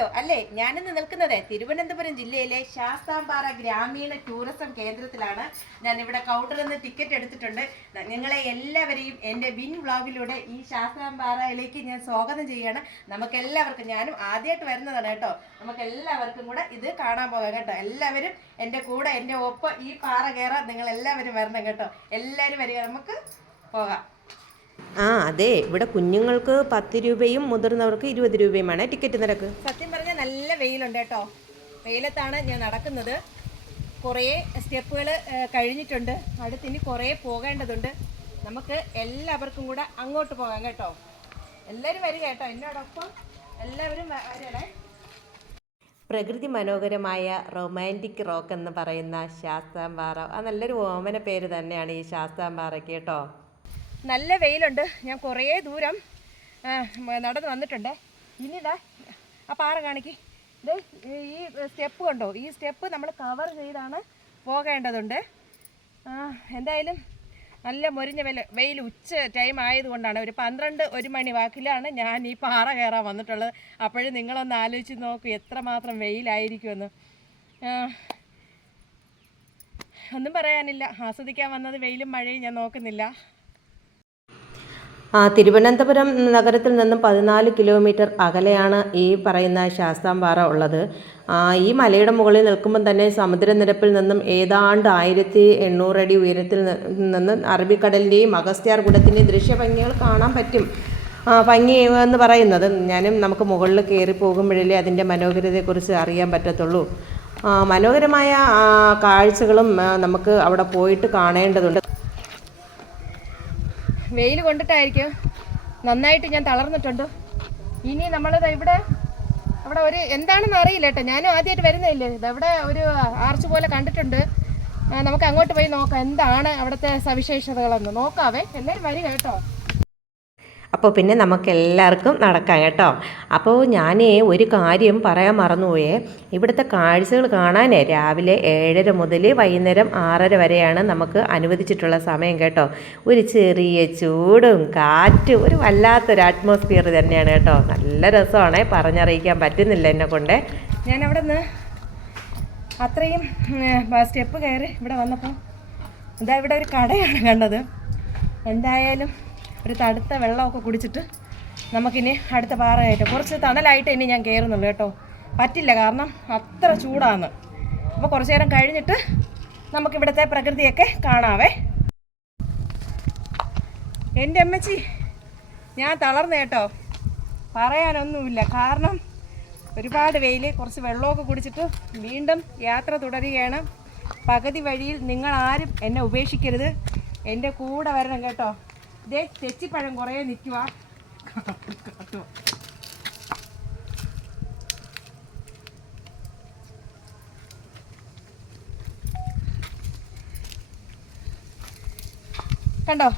അറിയാമല്ലോ അല്ലേ? ഞാനിന്ന് നിൽക്കുന്നത് തിരുവനന്തപുരം ജില്ലയിലെ ശാസ്താംപാറ ഗ്രാമീണ ടൂറിസം കേന്ദ്രത്തിലാണ്. ഞാൻ ഇവിടെ കൗണ്ടറിൽ നിന്ന് ടിക്കറ്റ് എടുത്തിട്ടുണ്ട്. നിങ്ങളെ എല്ലാവരെയും എൻ്റെ വിൻ വ്ളോഗിലൂടെ ഈ ശാസ്താംപാറയിലേക്ക് ഞാൻ സ്വാഗതം ചെയ്യുകയാണ്. നമുക്കെല്ലാവർക്കും, ഞാനും ആദ്യമായിട്ട് വരുന്നതാണ് കേട്ടോ, നമുക്കെല്ലാവർക്കും കൂടെ ഇത് കാണാൻ പോകാം കേട്ടോ. എല്ലാവരും എൻ്റെ കൂടെ, എൻ്റെ ഒപ്പം ഈ പാറ കയറാൻ നിങ്ങൾ എല്ലാവരും വരണം കേട്ടോ. എല്ലാവരും വരിക, നമുക്ക് പോകാം. അതെ, ഇവിടെ കുഞ്ഞുങ്ങൾക്ക് 10 രൂപയും മുതിർന്നവർക്ക് 20 രൂപയുമാണ് ടിക്കറ്റ് നിരക്ക്. സത്യം പറഞ്ഞാൽ നല്ല വെയിലുണ്ട് കേട്ടോ. വെയിലത്താണ് ഞാൻ നടക്കുന്നത്. കുറേ സ്റ്റെപ്പുകൾ കഴിഞ്ഞിട്ടുണ്ട്, അടുത്തിനി കുറേ പോകേണ്ടതുണ്ട്. നമുക്ക് എല്ലാവർക്കും കൂടെ അങ്ങോട്ട് പോകാം കേട്ടോ. എല്ലാവരും വരിക കേട്ടോ, എന്നോടൊപ്പം എല്ലാവരും വരണേ. പ്രകൃതി മനോഹരമായ റൊമാൻറ്റിക് റോക്ക് എന്ന് പറയുന്ന ശാസ്താംപാറ, നല്ലൊരു ഓമന പേര് തന്നെയാണ് ഈ ശാസ്താംപാറയ്ക്ക് കേട്ടോ. നല്ല വെയിലുണ്ട്, ഞാൻ കുറേ ദൂരം നടന്ന് വന്നിട്ടുണ്ട്. ഇനിതാ ആ പാറ കാണിക്ക്. ഇത് ഈ സ്റ്റെപ്പ് കണ്ടോ, ഈ സ്റ്റെപ്പ് നമ്മൾ കവർ ചെയ്താണ് പോകേണ്ടതുണ്ട്. എന്തായാലും നല്ല മുരിഞ്ഞ വെയിൽ ഉച്ച ടൈം ആയതുകൊണ്ടാണ്, ഒരു 12-1 മണി വാക്കിലാണ് ഞാൻ ഈ പാറ കയറാൻ വന്നിട്ടുള്ളത്. അപ്പോഴും നിങ്ങളൊന്ന് ആലോചിച്ച് നോക്കൂ എത്രമാത്രം വെയിലായിരിക്കുമെന്ന്. ഒന്നും പറയാനില്ല, ആസ്വദിക്കാൻ വന്നത് വെയിലും മഴയും ഞാൻ നോക്കുന്നില്ല. തിരുവനന്തപുരം നഗരത്തിൽ നിന്നും 14 കിലോമീറ്റർ അകലെയാണ് ഈ പറയുന്ന ശാസ്താംപാറ ഉള്ളത്. ഈ മലയുടെ മുകളിൽ നിൽക്കുമ്പോൾ തന്നെ സമുദ്രനിരപ്പിൽ നിന്നും ഏതാണ്ട് 1800 അടി ഉയരത്തിൽ നിന്ന് അറബിക്കടലിൻ്റെയും അഗസ്ത്യാർകൂടത്തിൻ്റെയും ദൃശ്യഭംഗികൾ കാണാൻ പറ്റും. ഭംഗി എന്ന് പറയുന്നത് നമുക്ക് മുകളിൽ കയറി പോകുമ്പോഴല്ലേ അതിൻ്റെ മനോഹരതയെക്കുറിച്ച് അറിയാൻ പറ്റത്തുള്ളൂ. മനോഹരമായ കാഴ്ചകളും നമുക്ക് അവിടെ പോയിട്ട് കാണേണ്ടതുണ്ട്. വെയിൽ കൊണ്ടിട്ടായിരിക്കും നന്നായിട്ട് ഞാൻ തളർന്നിട്ടുണ്ട്. ഇനി നമ്മളിത് അവിടെ ഒരു എന്താണെന്ന് അറിയില്ല കേട്ടോ, ഞാനും ആദ്യമായിട്ട് വരുന്നില്ലേ. ഇതവിടെ ഒരു ആർച്ച് പോലെ കണ്ടിട്ടുണ്ട്. നമുക്ക് അങ്ങോട്ട് പോയി നോക്കാം എന്താണ് അവിടുത്തെ സവിശേഷതകളെന്ന്. നോക്കാവേ, എല്ലാവരും വരിക കേട്ടോ. അപ്പോൾ പിന്നെ നമുക്കെല്ലാവർക്കും നടക്കാം കേട്ടോ. അപ്പോൾ ഞാൻ ഒരു കാര്യം പറയാൻ മറന്നുപോയേ, ഇവിടുത്തെ കാഴ്ചകൾ കാണാൻ രാവിലെ 7:30 മുതൽ വൈകുന്നേരം 6:30 വരെയാണ് നമുക്ക് അനുവദിച്ചിട്ടുള്ള സമയം കേട്ടോ. ഒരു ചെറിയ ചൂടും കാറ്റും, ഒരു വല്ലാത്തൊരു അറ്റ്മോസ്ഫിയർ തന്നെയാണ് കേട്ടോ. നല്ല രസമാണ്, പറഞ്ഞറിയിക്കാൻ പറ്റുന്നില്ല എന്നെ കൊണ്ട്. ഞാൻ അവിടെ നിന്ന് അത്രയും സ്റ്റെപ്പ് കയറി ഇവിടെ വന്നപ്പോൾ ഇവിടെ ഒരു കടയാണ് കണ്ടത്. എന്തായാലും ഒരു തടുത്ത വെള്ളമൊക്കെ കുടിച്ചിട്ട് നമുക്കിനി അടുത്ത പാറ കയറ്റം. കുറച്ച് തണലായിട്ട് ഇനി ഞാൻ കയറുന്നുള്ളൂ കേട്ടോ, പറ്റില്ല കാരണം അത്ര ചൂടാണ്. അപ്പോൾ കുറച്ച് നേരം കഴിഞ്ഞിട്ട് നമുക്കിവിടുത്തെ പ്രകൃതിയൊക്കെ കാണാവേ. എൻ്റെ അമ്മച്ചി, ഞാൻ തളർന്നു കേട്ടോ, പറയാനൊന്നുമില്ല. കാരണം ഒരുപാട് വെയിൽ, കുറച്ച് വെള്ളമൊക്കെ കുടിച്ചിട്ട് വീണ്ടും യാത്ര തുടരുകയാണ്. പകുതി വഴിയിൽ നിങ്ങളാരും എന്നെ ഉപേക്ഷിക്കരുത്, എൻ്റെ കൂടെ വരണം കേട്ടോ. ഇതേ തെച്ചിപ്പഴം കുറേ നിൽക്കുക. കണ്ടോ,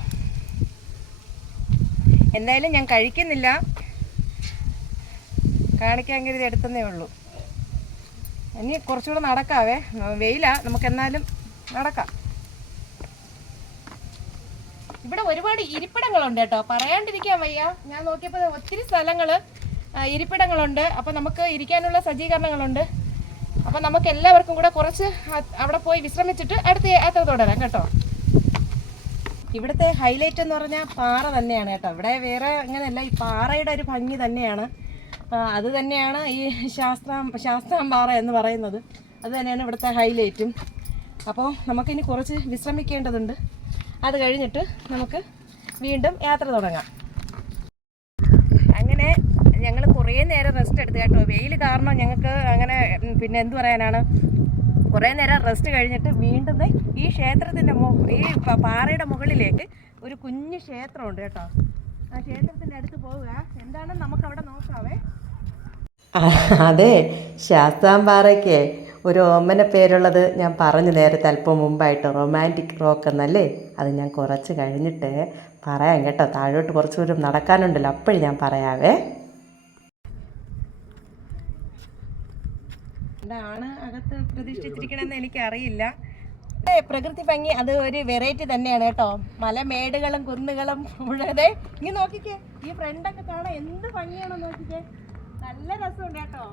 എന്തായാലും ഞാൻ കഴിക്കുന്നില്ല, കാണിക്കാൻ കരുതി എടുത്തതേ ഉള്ളൂ. ഇനി കുറച്ചുകൂടെ നടക്കാവേ, വെയിലാ, നമുക്കെന്നാലും നടക്കാം. ഇവിടെ ഒരുപാട് ഇരിപ്പിടങ്ങളുണ്ട് കേട്ടോ, പറയാണ്ടിരിക്കാൻ വയ്യ. ഞാൻ നോക്കിയപ്പോൾ ഒത്തിരി സ്ഥലങ്ങൾ ഇരിപ്പിടങ്ങളുണ്ട്. അപ്പോൾ നമുക്ക് ഇരിക്കാനുള്ള സജ്ജീകരണങ്ങളുണ്ട്. അപ്പോൾ നമുക്ക് എല്ലാവർക്കും കൂടെ കുറച്ച് അവിടെ പോയി വിശ്രമിച്ചിട്ട് അടുത്ത യാത്ര തുടരാം കേട്ടോ. ഇവിടുത്തെ ഹൈലൈറ്റ് എന്ന് പറഞ്ഞാൽ പാറ തന്നെയാണ് കേട്ടോ. ഇവിടെ വേറെ അങ്ങനെയല്ല, ഈ പാറയുടെ ഒരു ഭംഗി തന്നെയാണ്. അത് തന്നെയാണ് ഈ ശാസ്താംപാറ എന്ന് പറയുന്നത്. അത് തന്നെയാണ് ഇവിടുത്തെ ഹൈലൈറ്റും. അപ്പോൾ നമുക്കിനി കുറച്ച് വിശ്രമിക്കേണ്ടതുണ്ട്. അത് കഴിഞ്ഞിട്ട് നമുക്ക് വീണ്ടും യാത്ര തുടങ്ങാം. അങ്ങനെ ഞങ്ങൾ കുറേ നേരം റെസ്റ്റ് എടുത്തു കേട്ടോ. വെയിൽ കാരണം ഞങ്ങൾക്ക് അങ്ങനെ പിന്നെ എന്തു പറയാനാണ്, കുറേ നേരം റെസ്റ്റ് കഴിഞ്ഞിട്ട് വീണ്ടും ഈ ക്ഷേത്രത്തിൻ്റെ ഈ പാറയുടെ മുകളിലേക്ക് ഒരു കുഞ്ഞു ക്ഷേത്രമുണ്ട് കേട്ടോ. ആ ക്ഷേത്രത്തിൻ്റെ അടുത്ത് പോവുക, എന്താണെന്ന് നമുക്കവിടെ നോക്കാവേ. അതെ, ശാസ്താംപാറയ്ക്ക് ഒരു ഓമന പേരുള്ളത് ഞാൻ പറഞ്ഞു നേരത്തെ അല്പം മുമ്പായിട്ട്, റൊമാൻറ്റിക് റോക്ക് എന്നല്ലേ. അത് ഞാൻ കുറച്ച് കഴിഞ്ഞിട്ട് പറയാം കേട്ടോ. താഴോട്ട് കുറച്ച് ദൂരം നടക്കാനുണ്ടല്ലോ, അപ്പോഴും ഞാൻ പറയാവേ. എന്താണ് അകത്ത് പ്രതിഷ്ഠിച്ചിരിക്കണമെന്ന് എനിക്കറിയില്ല. പ്രകൃതി ഭംഗി അത് ഒരു വെറൈറ്റി തന്നെയാണ് കേട്ടോ. മലമേടുകളും കുന്നുകളും ഉള്ളത് ഇങ്ങനെ നോക്കിക്കേ, ഈ ഫ്രണ്ടൊക്കെ കാണാൻ എന്ത് ഭംഗിയാണോ നോക്കിക്കേ. നല്ല രസമുണ്ട് കേട്ടോ.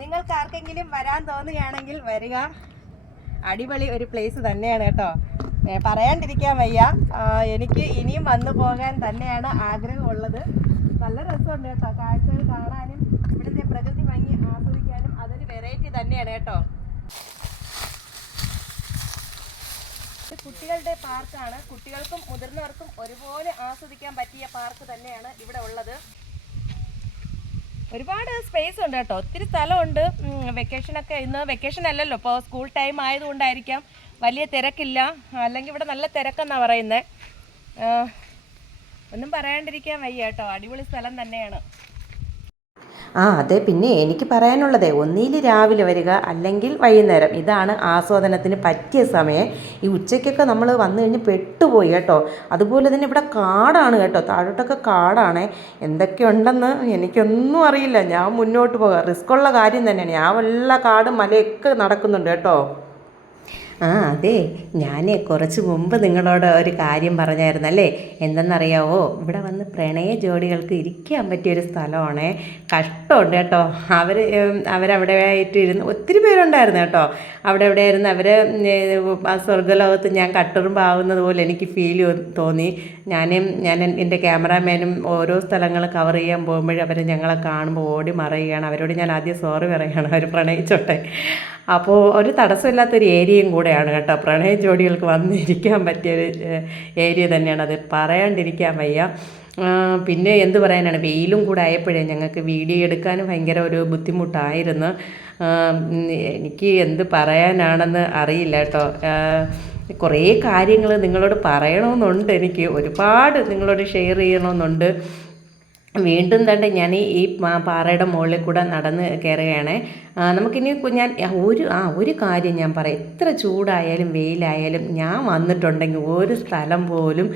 നിങ്ങൾക്ക് ആർക്കെങ്കിലും വരാൻ തോന്നുകയാണെങ്കിൽ വരിക. അടിപൊളി ഒരു പ്ലേസ് തന്നെയാണ് കേട്ടോ. പറയാണ്ടിരിക്കാൻ വയ്യ. എനിക്ക് ഇനിയും വന്നു പോകാൻ തന്നെയാണ് ആഗ്രഹമുള്ളത്. നല്ല രസമുണ്ട് കേട്ടോ, കാഴ്ചകൾ കാണാനും ഇവിടുത്തെ പ്രകൃതി ഭംഗി ആസ്വദിക്കാനും അതൊരു വെറൈറ്റി തന്നെയാണ് കേട്ടോ. കുട്ടികളുടെ പാർക്കാണ്. കുട്ടികൾക്കും മുതിർന്നവർക്കും ഒരുപോലെ ആസ്വദിക്കാൻ പറ്റിയ പാർക്ക് തന്നെയാണ് ഇവിടെ ഉള്ളത്. ഒരുപാട് സ്പേസ് ഉണ്ട് കേട്ടോ, ഒത്തിരി സ്ഥലമുണ്ട്. വെക്കേഷനൊക്കെ, ഇന്ന് വെക്കേഷൻ അല്ലല്ലോ, ഇപ്പോൾ സ്കൂൾ ടൈം ആയതുകൊണ്ടായിരിക്കാം വലിയ തിരക്കില്ല. അല്ലെങ്കിൽ ഇവിടെ നല്ല തിരക്കെന്നാണ് പറയുന്നത്. ഒന്നും പറയാണ്ടിരിക്കാൻ വയ്യ കേട്ടോ, അടിപൊളി സ്ഥലം തന്നെയാണ്. അതെ, പിന്നെ എനിക്ക് പറയാനുള്ളത് ഒന്നിൽ രാവിലെ വരിക അല്ലെങ്കിൽ വൈകുന്നേരം, ഇതാണ് ആസ്വാദനത്തിന് പറ്റിയ സമയം. ഈ ഉച്ചയ്ക്കൊക്കെ നമ്മൾ വന്നു കഴിഞ്ഞ് പെട്ടുപോയി കേട്ടോ. അതുപോലെ തന്നെ ഇവിടെ കാടാണ് കേട്ടോ, താഴോട്ടൊക്കെ കാടാണ്. എന്തൊക്കെയുണ്ടെന്ന് എനിക്കൊന്നും അറിയില്ല. ഞാൻ മുന്നോട്ട് പോകാം, റിസ്ക്കുള്ള കാര്യം തന്നെയാണ്. ഞാൻ വല്ല കാടും മലയൊക്കെ നടക്കുന്നുണ്ട് കേട്ടോ. അതെ, ഞാൻ കുറച്ച് മുമ്പ് നിങ്ങളോട് ഒരു കാര്യം പറഞ്ഞായിരുന്നല്ലേ, എന്തെന്നറിയാവോ? ഇവിടെ വന്ന് പ്രണയ ജോഡികൾക്ക് ഇരിക്കാൻ പറ്റിയൊരു സ്ഥലമാണ്. കഷ്ടമുണ്ട് കേട്ടോ, അവരവിടെ ആയിട്ട് ഇരുന്ന് ഒത്തിരി പേരുണ്ടായിരുന്നു കേട്ടോ. അവിടെ ആയിരുന്നു അവർ. ആ സ്വർഗ്ഗലോകത്ത് ഞാൻ കട്ടുറുമ്പാവുന്നത് പോലെ എനിക്ക് ഫീൽ തോന്നി. ഞാൻ എൻ്റെ ക്യാമറാമാനും ഓരോ സ്ഥലങ്ങൾ കവർ ചെയ്യാൻ പോകുമ്പോഴും അവർ ഞങ്ങളെ കാണുമ്പോൾ ഓടി മറയുകയാണ്. അവരോട് ഞാൻ ആദ്യം സോറി പറയുകയാണ്, അവർ പ്രണയിച്ചോട്ടെ. അപ്പോൾ ഒരു തടസ്സമില്ലാത്തൊരു ഏരിയയും കൂടെയാണ് കേട്ടോ, പ്രണയ ജോഡികൾക്ക് വന്നിരിക്കാൻ പറ്റിയൊരു ഏരിയ തന്നെയാണ്. അത് പറയാണ്ടിരിക്കാൻ വയ്യ. പിന്നെ എന്ത് പറയാനാണ്, വെയിലും കൂടെ ആയപ്പോഴേ ഞങ്ങൾക്ക് വീഡിയോ എടുക്കാനും ഭയങ്കര ഒരു ബുദ്ധിമുട്ടായിരുന്നു. എനിക്ക് എന്ത് പറയാനാണെന്ന് അറിയില്ല കേട്ടോ. കുറേ കാര്യങ്ങൾ നിങ്ങളോട് പറയണമെന്നുണ്ട്, എനിക്ക് ഒരുപാട് നിങ്ങളോട് ഷെയർ ചെയ്യണമെന്നുണ്ട്. വീണ്ടും തന്നെ ഞാൻ ഈ പാറയുടെ മുകളിൽ കൂടെ നടന്ന് കയറുകയാണ്. നമുക്കിനി ഞാൻ ഒരു കാര്യം ഞാൻ പറയാം, എത്ര ചൂടായാലും വെയിലായാലും ഞാൻ വന്നിട്ടുണ്ടെങ്കിൽ ഒരു സ്ഥലം പോലും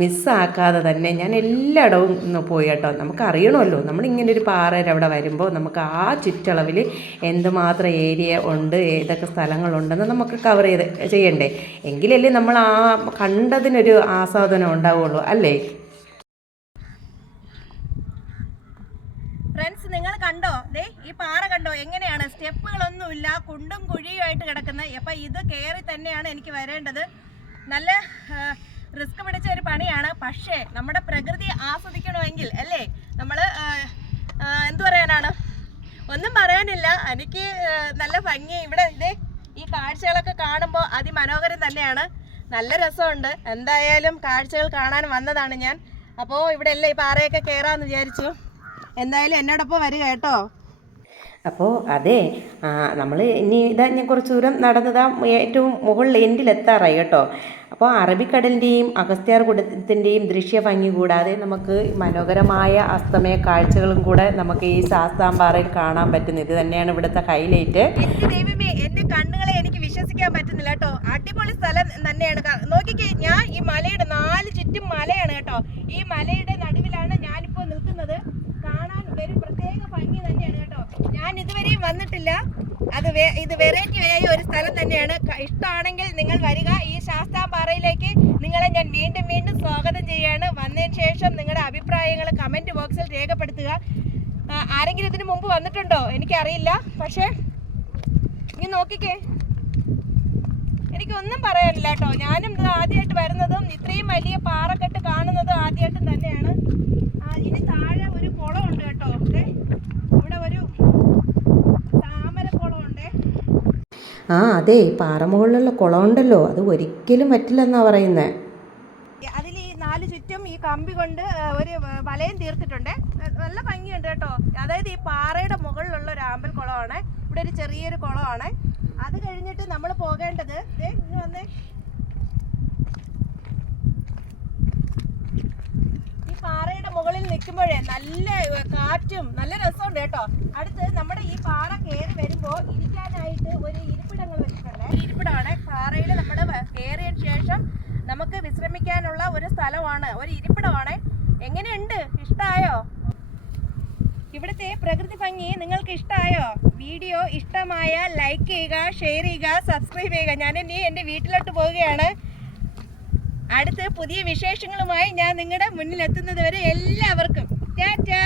മിസ്സാക്കാതെ തന്നെ ഞാൻ എല്ലായിടവും പോയി കേട്ടോ. നമുക്കറിയണമല്ലോ, നമ്മളിങ്ങനെ ഒരു പാറയുടെ അവിടെ വരുമ്പോൾ നമുക്ക് ആ ചുറ്റളവിൽ എന്തുമാത്രം ഏരിയ ഉണ്ട്, ഏതൊക്കെ സ്ഥലങ്ങളുണ്ടെന്ന് നമുക്ക് കവർ ചെയ്യണ്ടേ, എങ്കിലല്ലേ നമ്മൾ ആ കണ്ടതിനൊരു ആസ്വാദനം ഉണ്ടാവുള്ളൂ അല്ലേ. ഫ്രണ്ട്സ്, നിങ്ങൾ കണ്ടോ? ദേ ഈ പാറ കണ്ടോ എങ്ങനെയാണ്? സ്റ്റെപ്പുകളൊന്നുമില്ല, കുണ്ടും കുഴിയുമായിട്ട് കിടക്കുന്നത്. അപ്പം ഇത് കയറി തന്നെയാണ് എനിക്ക് വരേണ്ടത്. നല്ല റിസ്ക് പിടിച്ച ഒരു പണിയാണ്. പക്ഷേ നമ്മുടെ പ്രകൃതി ആസ്വദിക്കണമെങ്കിൽ അല്ലേ, നമ്മൾ എന്തു പറയാനാണ്, ഒന്നും പറയാനില്ല. എനിക്ക് നല്ല ഭംഗി ഇവിടെ. ഇതേ ഈ കാഴ്ചകളൊക്കെ കാണുമ്പോൾ അതിമനോഹരം തന്നെയാണ്. നല്ല രസമുണ്ട്. എന്തായാലും കാഴ്ചകൾ കാണാൻ വന്നതാണ് ഞാൻ. അപ്പോൾ ഇവിടെ അല്ലേ ഈ പാറയൊക്കെ കയറാമെന്ന് വിചാരിച്ചു. എന്തായാലും എന്നോടൊപ്പം വരിക കേട്ടോ. അപ്പോൾ അതെ, നമ്മൾ ഇനി ഞാൻ കുറച്ച് ദൂരം നടന്നതാ ഏറ്റവും മുകളിൽ എൻഡിലെത്താറായി കേട്ടോ. അപ്പോൾ അറബിക്കടലിൻ്റെയും അഗസ്ത്യാർകൂടത്തിൻ്റെയും ദൃശ്യഭംഗി കൂടാതെ നമുക്ക് മനോഹരമായ അസ്തമയ കാഴ്ചകളും കൂടെ നമുക്ക് ഈ ശാസ്താംപാറയിൽ കാണാൻ പറ്റുന്നത്. ഇത് തന്നെയാണ് ഇവിടുത്തെ ഹൈലൈറ്റ്. എൻ്റെ ദൈവമേ, എൻ്റെ കണ്ണുകളെ എനിക്ക് വിശ്വസിക്കാൻ പറ്റുന്നില്ല കേട്ടോ. അടിപൊളി സ്ഥലം തന്നെയാണ്. നോക്കിക്കേ, ഞാൻ ഈ മലയുടെ 4 ചുറ്റും മലയാണ് കേട്ടോ. ഈ മലയുടെ നടുവിലാണ് ഞാനിപ്പോൾ നിൽക്കുന്നത്. കാണാൻ ഒരു പ്രത്യേക ഭംഗി തന്നെയാണ് കേട്ടോ. ഞാൻ ഇതുവരെയും വന്നിട്ടില്ല. ഇത് വെറൈറ്റി ആയ ഒരു സ്ഥലം തന്നെയാണ്. ഇഷ്ടമാണെങ്കിൽ നിങ്ങൾ വരിക. ഈ ശാസ്താംപാറയിലേക്ക് നിങ്ങളെ ഞാൻ വീണ്ടും വീണ്ടും സ്വാഗതം ചെയ്യുകയാണ്. വന്നതിന് ശേഷം നിങ്ങളുടെ അഭിപ്രായങ്ങൾ കമൻറ്റ് ബോക്സിൽ രേഖപ്പെടുത്തുക. ആരെങ്കിലും ഇതിനു മുമ്പ് വന്നിട്ടുണ്ടോ എനിക്കറിയില്ല. പക്ഷേ ഇനി നോക്കിക്കേ, എനിക്കൊന്നും പറയാനില്ല കേട്ടോ. ഞാനും ഇത് ആദ്യമായിട്ട് വരുന്നതും ഇത്രയും വലിയ പാറക്കെട്ട് കാണുന്നതും ആദ്യമായിട്ടും തന്നെയാണ്. ഇനി താഴെ ഒരു കുളമുണ്ട് കേട്ടോ. ഇവിടെ ഒരു താമരക്കുളമുണ്ട്. അതെ, പാറമുകളിലുള്ള കുളമുണ്ടല്ലോ, അത് ഒരിക്കലും പറ്റില്ലെന്നാണ് പറയുന്നത്. അതിൽ ഈ 4 ചുറ്റും ഈ കമ്പി കൊണ്ട് ഒരു വലയം തീർത്തിട്ടുണ്ട്. നല്ല ഭംഗിയുണ്ട് കേട്ടോ. അതായത് ഈ പാറയുടെ മുകളിലുള്ള ഒരു ആമ്പൽ കുളമാണ്. ഇവിടെ ഒരു ചെറിയൊരു കുളമാണ്. അത് കഴിഞ്ഞിട്ട് നമ്മൾ പോകേണ്ടത് വന്നേ, ഈ പാറയുടെ മുകളിൽ നിൽക്കുമ്പോഴേ നല്ല കാറ്റും നല്ല രസമുണ്ട് കേട്ടോ. അടുത്ത് നമ്മുടെ ഈ പാറ കയറി വരുമ്പോൾ ഇരിക്കാനായിട്ട് ഒരു ഇരിപ്പിടങ്ങൾ വെച്ചിട്ടുണ്ട്. ഇരിപ്പിടമാണ് പാറയിൽ നമ്മൾ കയറിയതിന് ശേഷം നമുക്ക് വിശ്രമിക്കാനുള്ള ഒരു സ്ഥലമാണ്, ഒരു ഇരിപ്പിടമാണ്. എങ്ങനെയുണ്ട്? ഇഷ്ടമായോ? ഇവിടുത്തെ പ്രകൃതി ഭംഗി നിങ്ങൾക്ക് ഇഷ്ടമായോ? വീഡിയോ ഇഷ്ടമായി ഇഷ്ടമായ ലൈക്ക് ചെയ്യുക, ഷെയർ ചെയ്യുക, സബ്സ്ക്രൈബ് ചെയ്യുക. ഞാൻ ഇനി എൻ്റെ വീട്ടിലോട്ട് പോവുകയാണ്. അടുത്ത് പുതിയ വിശേഷങ്ങളുമായി ഞാൻ നിങ്ങളുടെ മുന്നിൽ എത്തുന്നത് വരെ എല്ലാവർക്കും ടാറ്റാ.